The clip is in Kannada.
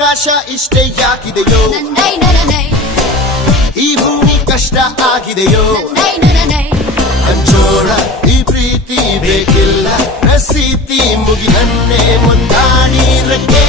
ಆಕಾಶ ಇಷ್ಟೇ ಯಾಕಿದೆಯೋ ಈ ಭೂಮಿ ಕಷ್ಟ ಆಗಿದೆಯೋ ಹಂಚೋಣ ಈ ಪ್ರೀತಿ ಬೇಕಿಲ್ಲ ರಸೀತಿ ಮುಗಿದನ್ನೇ ಮುಂದಾಡಿ ರೆಕ್ಕೆ